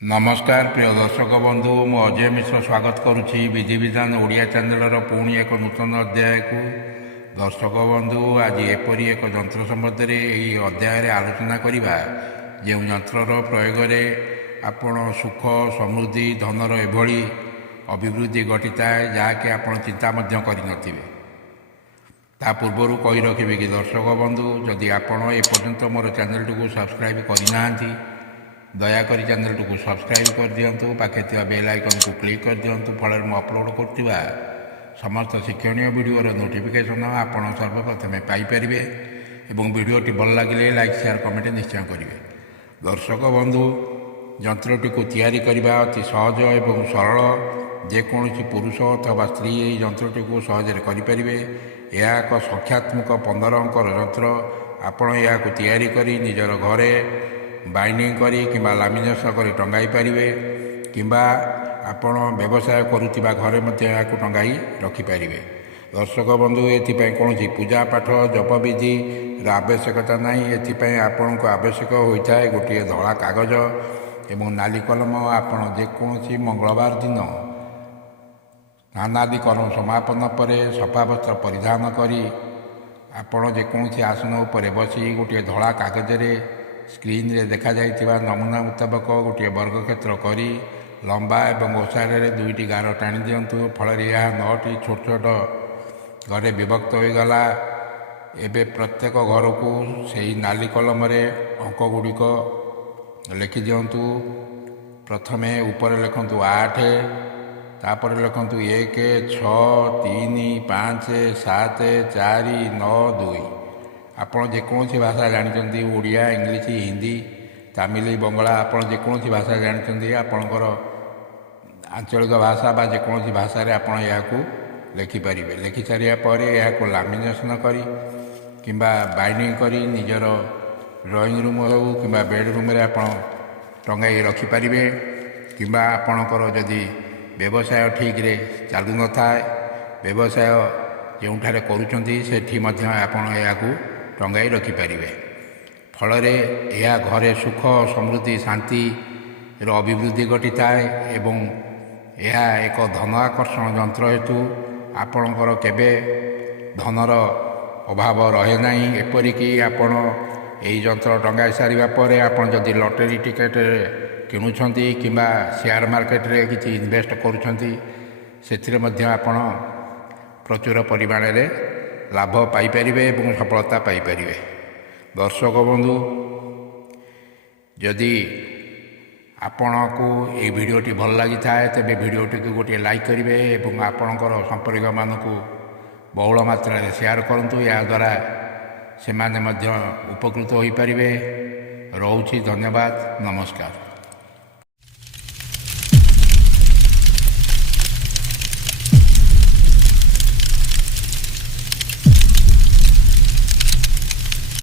नमस्कार प्रिय दर्शक बंधु मु अजय मिश्र स्वागत करुच्ची विधि विधान ओडिया चैनल पुणी एक नूतन अध्याय को दर्शक बंधु आज एपरी एक यंत्र संबंध में अध्याय आलोचना करवा जो यंत्रर प्रयोग आपण सुख समृद्धि धनर एभली अभिवृद्धि घटी थाए जहाँकि आप चिंता कर ता पूर्वर कही रखिए कि दर्शक बंधु जदि आपण एपर्यंत मोर चैनल टी सब्सक्राइब करना दयाकोरी चैनल को सब्सक्राइब कर दिंतु पाखे बेल आइकन को क्लिक कर दिंतु फल मैं अपलोड कर समस्त शिक्षणीय वीडियोर नोटिफिकेशन आपड़ सर्वप्रथमे पाइपर और वीडियोटी भल लगे लाइक शेयर कमेंट निश्चय करेंगे। दर्शक बंधु यंत्रटी को तैयारी करने अति सहज और सरल जेकोसी पुरुष अथवा स्त्री यंत्रटी को सहज करें। यह एक संख्यात्मक 15 अंकर यंत्र आपण या तैयारी करी निजर घरे बाइंडिंग करी किंबा लामिनेशन करी टंगाई पारिबे किंबा आपण व्यवसाय करुवा घरे मध्य टंगाई रखिपारे। दर्शक बंधु एथिपाई कौन पूजा पाठ जप विधि आवश्यकता नहीं। एथिपाई आपण को आवश्यक होता है गोटे धला कागज एवं नाली कलम। आपण जेकोसी मंगलवार दिन स्नानादि कर्म समापन पर सफा वस्त्र परिधान करी आपण जेकोसी आसन उपर बसी गोटे धला कागज स्क्रीन रे देखा जाइथिबा नमूना मुताबक गोटे वर्गक्षेत्र करी लंबा एवं ओसार दुईटी गार टाणी दिंतु फल यह 9टी छोट छोट घरे विभक्त हो गला। एबे प्रत्येक घर को सही नाली कलम अंक गुड़िक लिखि दिंतु। प्रथमे ऊपर लिखंतु 8 तापर लिखंतु 1 6 3 5 7 4 9 2। आपण जेकोसी भाषा जानते ओडिया इंग्लीश हिंदी तमिल बंगला आपण जेकोसी भाषा जानते आपणकर आंचलिक भाषा बा जेकोसी भाषा आपण या लिखिपारे। लिखि सारापर या लामिनेशन करी किंबा बाइंडिंग करी निजर ड्राइंग रूम हो कि बेडरूम आप टंगाई रखिपारे किंबा आपणकर जदि व्यवसाय ठीक रे चालू न थाए व्यवसाय जोठारे करुँच सेठी आपण या टंगाई रखिपारे। फल यह घरे सुख समृद्धि शांति अभिवृद्धि घटी थाए एवं यह एक धन आकर्षण यंत्र हेतु आपणकर केबे धनर अभाव रहे नहीं। एपरिकी आपण यही यंत्र टंगाई सारिबा परे आपण जदि लॉटरी टिकेट किणुछंती किंबा शेयर मार्केट रे किछि इन्वेस्ट करूछंती सेथिरे मध्य आपण प्रचुर परिमाण रे लाभ पाइपर और सफलता पाइपर। दर्शक बंधु जदि आपण को ये वीडियोटी भल लगी थाए तेरे वीडियोटी को गोटे लाइक करेंगे और आपणकर संपर्क मान को बहुल मात्रा शेयर करूँ। या द्वारा से उपकृत हो पारे। रोची धन्यवाद नमस्कार।